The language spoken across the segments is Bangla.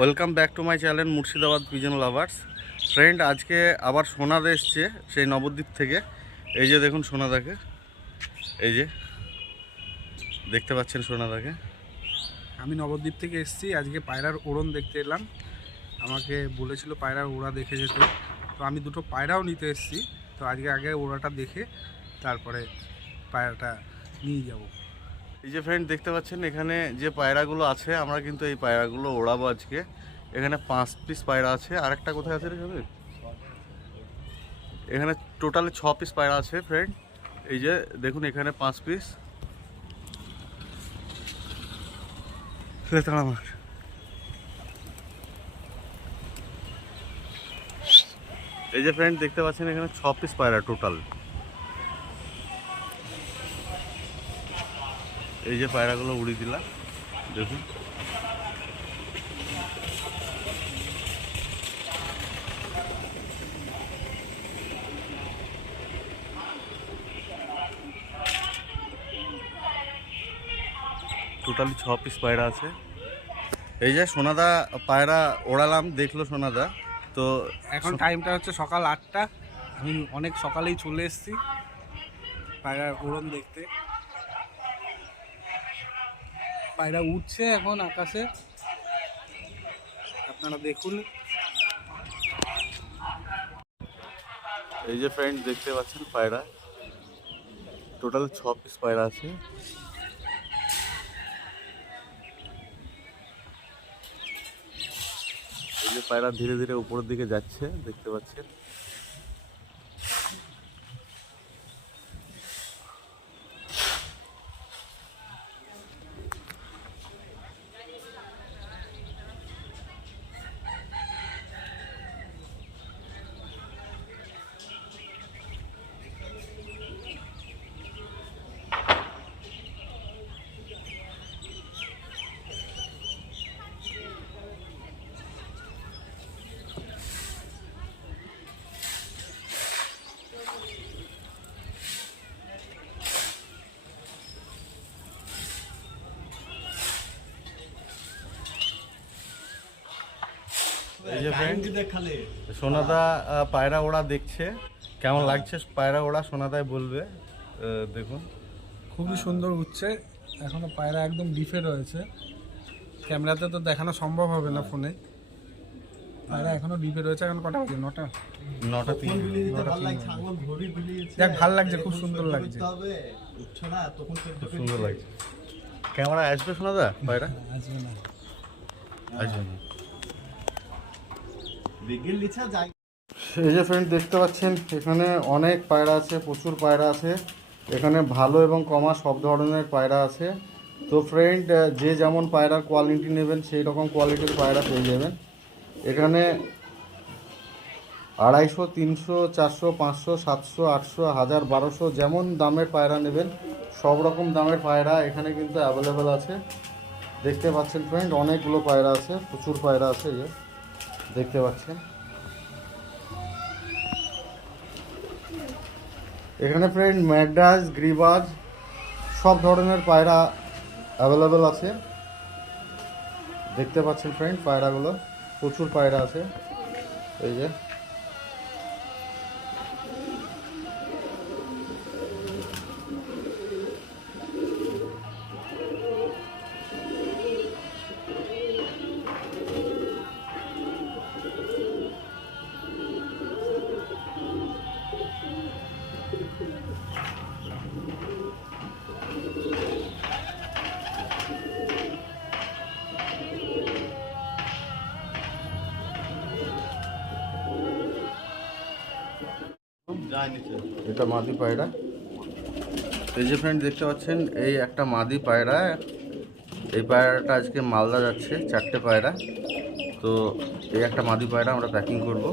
Welcome back to my channel Murshidabad pigeon lovers friend আজকে আবার সোনাদা এসছে, সেই নবদ্বীপ থেকে। এই যে দেখুন সোনাদাকে। এই যে, দেখতে পাচ্ছেন সোনাদাকে। আমি নবদ্বীপ থেকে এসেছি, আজকে পায়রার ওড়ন দেখতে এলাম। আমাকে বলেছিল পায়রার ওড়া দেখে যেতে। তো আমি দুটো পায়রাও নিতে এসেছি। তো আজকে আগে ওড়াটা দেখে তারপরে পায়রাটা নিয়ে যাব। এই যে ফ্রেন্ড দেখতে পাচ্ছেন, এখানে যে পায়রাগুলো আছে, আমরা কিন্তু এই পায়রাগুলো ওড়াবো আজকে। এখানে পাঁচ পিস পায়রা আছে। আর একটা কোথায় আছে রে জানেন? এখানে টোটালি ছ পিস পায়রা আছে ফ্রেন্ড এই যে, দেখুন এখানে পাঁচ পিস এই যে ফ্রেন্ড দেখতে পাচ্ছেন, এখানে ছ পিস পায়রা টোটাল এই যে পায়রাগুলো উড়িয়ে দিলাম দেখুন। টোটালি ছ পিস পায়রা আছে। এই যে সোনাদা পায়রা ওড়ালাম দেখল সোনাদা। তো এখন টাইমটা হচ্ছে সকাল আটটা। আমি অনেক সকালেই চলে এসেছি পায়রার ওড়ন দেখতে। পায়রা উঠছে এখন আকাশে। আপনারা দেখুন। এই যে ফ্রেন্ড দেখতে পাচ্ছেন পায়রা। টোটাল ছ পিস পায়রা আছে। এই যে পায়রা ধীরে ধীরে উপরের দিকে যাচ্ছে, দেখতে পাচ্ছেন। এই যে ফ্রেন্ড সোনাদা পায়রা ওড়া দেখছে। কেমন লাগছে? পায়রা ওড়া সোনাদায় বলবে। দেখুন। খুবই সুন্দর উঠছে। এখনও পায়রা একদম ডিফে রয়েছে। ক্যামেরাতে তো দেখানো সম্ভব হবে না ফোনে। পায়রা এখনও ডিফে রয়েছে। এখন কটা বাজে? নটা? নটা তিন। দেখ ভালো লাগছে খুব সুন্দর লাগছে। খুব সুন্দর লাগছে। ক্যামেরা আসবে সোনাদা পায়রা? আসবে না। আসবে না। এই যে ফ্রেন্ড দেখতে পাচ্ছেন, এখানে অনেক পায়রা আছে, প্রচুর পায়রা আছে। এখানে ভালো এবং কমা সব ধরনের পায়রা আছে। তো ফ্রেন্ড যে যেমন পায়রার কোয়ালিটি নেবেন, সেই রকম কোয়ালিটির পায়রা পেয়ে যাবেন। এখানে আড়াইশো, তিনশো, চারশো, পাঁচশো, সাতশো, আটশো, হাজার, বারোশো যেমন দামের পায়রা নেবেন, সব রকম দামের পায়রা এখানে কিন্তু অ্যাভেলেবেল আছে। দেখতে পাচ্ছেন ফ্রেন্ড অনেকগুলো পায়রা আছে, প্রচুর পায়রা আছে এই দেখতে পাচ্ছেন? এখানে ফ্রেন্ড ম্যাড্রাস গ্রিবাজ, সব ধরনের পায়রা অ্যাভেলেবেল আছে। দেখতে পাচ্ছেন ফ্রেন্ড পায়রাগুলো, প্রচুর পায়রা আছে। এই যে। এটা মাদি পায়রা। এই যে ফ্রেন্ড দেখতে পাচ্ছেন, এই একটা মাদি পায়রা। এই পায়রাটা আজকে মালদা যাচ্ছে, চারটে পায়রা। তো এই একটা মাদি পায়রা আমরা প্যাকিং করব।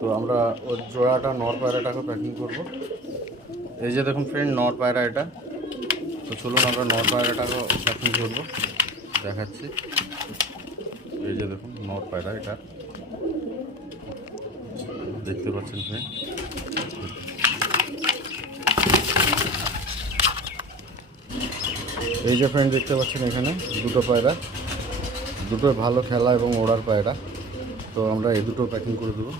তো আমরা ওর জোড়াটা, নর পায়রাটাকে প্যাকিং করব। এই যে দেখুন ফ্রেন্ড নর পায়রা এটা। তো চলুন আমরা নর পায়রাটাকে প্যাকিং করব। দেখাচ্ছি। এই যে দেখুন, নর পায়রা এটা। দেখতে পাচ্ছেন ভাই। এই যে ফ্রেন্ড দেখতে পাচ্ছেন এখানে, দুটো পায়রা। দুটোই ভালো খেলা এবং ওড়ার পায়রা। তো আমরা এই দুটো প্যাকিং করে দেবো।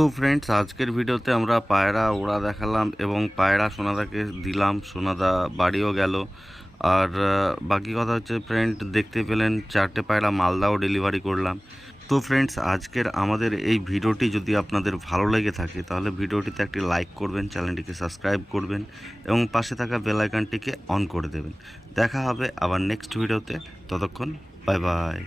তো ফ্রেন্ডস আজকের ভিডিওতে আমরা পায়রা ওড়া দেখালাম এবং পায়রা সোনাদাকে দিলাম। সোনাদা বাড়িও গেল। আর বাকি কথা হচ্ছে ফ্রেন্ড দেখতে পেলেন চারটে পায়রা মালদাও ডেলিভারি করলাম। তো ফ্রেন্ডস আজকের আমাদের এই ভিডিওটি যদি আপনাদের ভালো লেগে থাকে, তাহলে ভিডিওটিতে একটি লাইক করবেন চ্যানেলটিকে সাবস্ক্রাইব করবেন এবং পাশে থাকা বেল আইকনটিকে অন করে দেবেন। দেখা হবে আবার নেক্সট ভিডিওতে ততক্ষণ বাই বাই